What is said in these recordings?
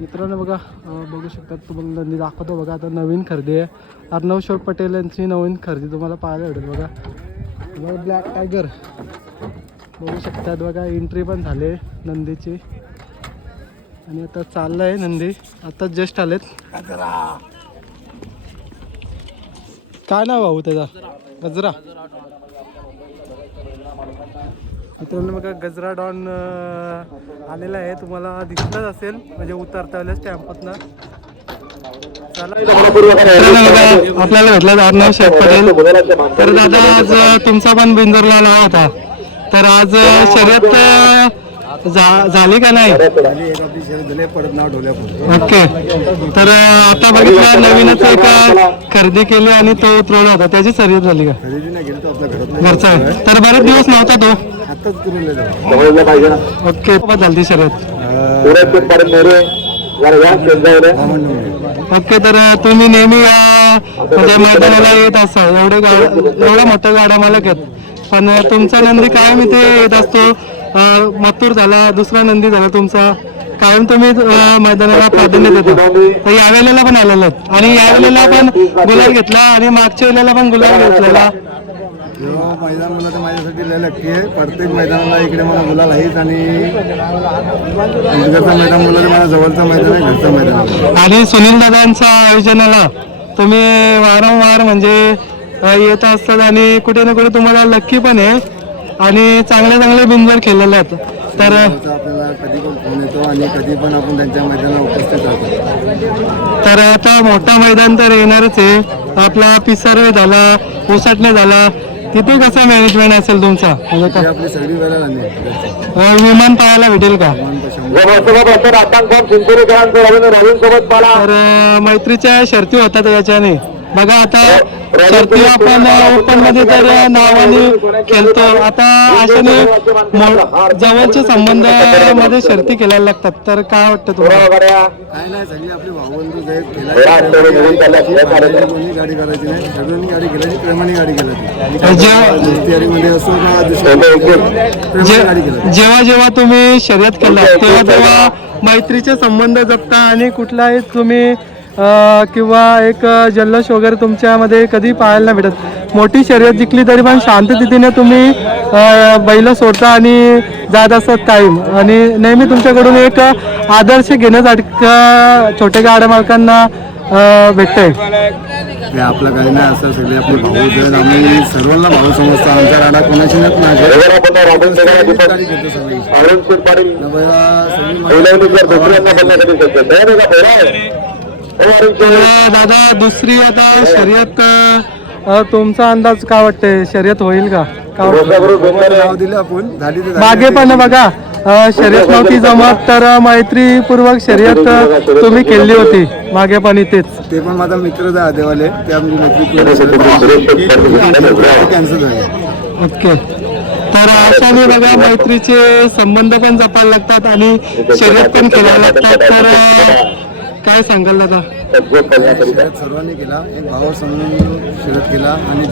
मित्रांनो बघा बघू शकतात तुम्हाला नंदी दाखवतो बघा. आता नवीन खरेदी आहे. अर्णव शोक पटेल यांची नवीन खरेदी तुम्हाला पाहायला भेटेल बघा. ब्लॅक टायगर बघू शकतात बघा. एंट्री पण झाले नंदीची आणि आता चाललं आहे नंदी. आता जस्ट आलेत. काय नाव भाऊ त्याचा? गजरा. मित्रांनो बघा गजरा डॉन आलेला आहे. तुम्हाला दिसलंच असेल म्हणजे उतरता वेळेस टॅम्पातनं. आपल्याला भेटला अर्णव शेख पटेल. तर दादा आज तुमचा पण बिंजरला आला होता. तर आज शर्यत झाली का नाही? ओके. तर आता बघितलं नवीनच एक खरेदी केली आणि तो उतरवला होता. त्याची शर्यत झाली का? घरचा. तर बरेच दिवस नव्हता तो. ओके. झाली शर्यत. ओके. तर तुम्ही नेहमी म्हणजे मैदानाला येत असा एवढ्या मोठ्या गाड्या मालक आहेत. पण तुमचा नंदी कायम इथे येत असतो. मथुर झाला, दुसरा नंदी झाला तुमचा. कायम तुम्ही मैदानाला प्राधान्य देता. तर यावेळेला पण आलेला आहेत आणि यावेळेला पण गुलाल घेतला आणि मागच्या वेळेला पण गुलाल घेतलेला. मैदान मला तर माझ्यासाठी लय लक्की आहे. प्रत्येक मैदानाला इकडे मला गुलाल आहेच आणि घरचं मैदान मला माझ्या जवळचं मैदान आहे, घरचं मैदान आहे. आणि सुनील दादांच्या आयोजनाला तुम्ही वारंवार म्हणजे येत असतात आणि कुठे ना कुठे तुम्हाला लक्की पण आहे आणि चांगले बिंजर खेळलेले आहेत. तर आपल्याला कधी पण फोन येतो आणि कधी पण आपण त्यांच्या मैदानाला उपस्थित राहतो. तर आता मोठा मैदान तर येणारच आहे. आपला पिसारवे झाला, ओसाटणे झाला, तिथे कसं मॅनेजमेंट असेल तुमचा? आपली सगळी वेळा विमान पाहायला भेटेल का? तर मैत्रीच्या शर्ती होतात याच्याने बघा. आता शर्ती आपण ओपन मध्ये तर नावाने खेळतो. आता अशाने जवळचे संबंध मध्ये शर्ती खेळायला लागतात. तर काय वाटतं तुम्हाला? काय नाही, सगळी आपली भाऊबंधू गाडी करायची नाही, सगळ्यांनी गाडी खेळायची, प्रेमाने गाडी खेळायची. जेव्हा जेव्हा तुम्ही शर्यत केला तेव्हा मैत्रीचे संबंध जपता आणि कुठलाही तुम्ही किंवा एक जल्लोष वगैरे तुमच्यामध्ये कधी पाहायला नाही भेटत. मोठी शर्यत जिंकली तरी पण शांततेने तुम्ही बैल सोडता आणि जात असतात कायम. आणि नेहमी तुमच्याकडून एक आदर्श घेण्यासाठी छोट्या गाड्या मालकांना भेटतंय. आपलं काही नाही, असं सगळे आपले भाऊ आहेत. आम्ही सर्वांना भाऊ समजतो. आमच्या गाड्या कोणाची दादा दुसरी आता शर्यत तुमचा अंदाज काय वाटतंय? शर्यत होईल का? नाव दिलं आपण झाली. मागे पण बघा शर्यत नव्हती जमत तर मैत्रीपूर्वक शर्यत तुम्ही केली होती मागे पण इथेच. ते पण माझा मित्र देवाले ते आमची मैत्री कॅन्सल झाली. ओके. तर अशाने बघा मैत्रीचे संबंध पण जपायला लागतात आणि शर्यत पण खेळायला लागतात. तर काय सांगाल दादा? सर्वांनी केला, एक भावा समजून शर्यत केला आणि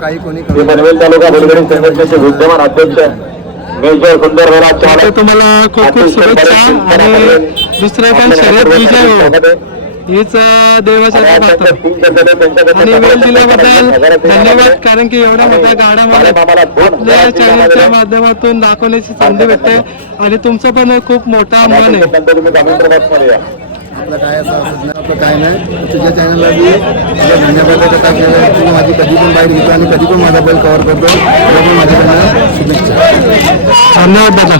काही कोणी तुम्हाला खूप खूप शुभेच्छा आणि दुसऱ्या पण शर्यत विजय हो हीच देवाच्या आणि वेळ दिल्याबद्दल धन्यवाद. कारण की एवढ्या मोठ्या गाड्या मला आपल्या चॅनलच्या माध्यमातून दाखवण्याची संधी भेटते आणि तुमचं पण खूप मोठा मन आहे. आपलं काय असं नाही, आपलं काय नाही. तुझ्या चॅनलला बी धन्यवाद. तू माझी कधी पण बाईट घेतो आणि कधी पण माझा बैल कव्हर करतो. माझ्याकडनं शुभेच्छा. धन्यवाद दादा.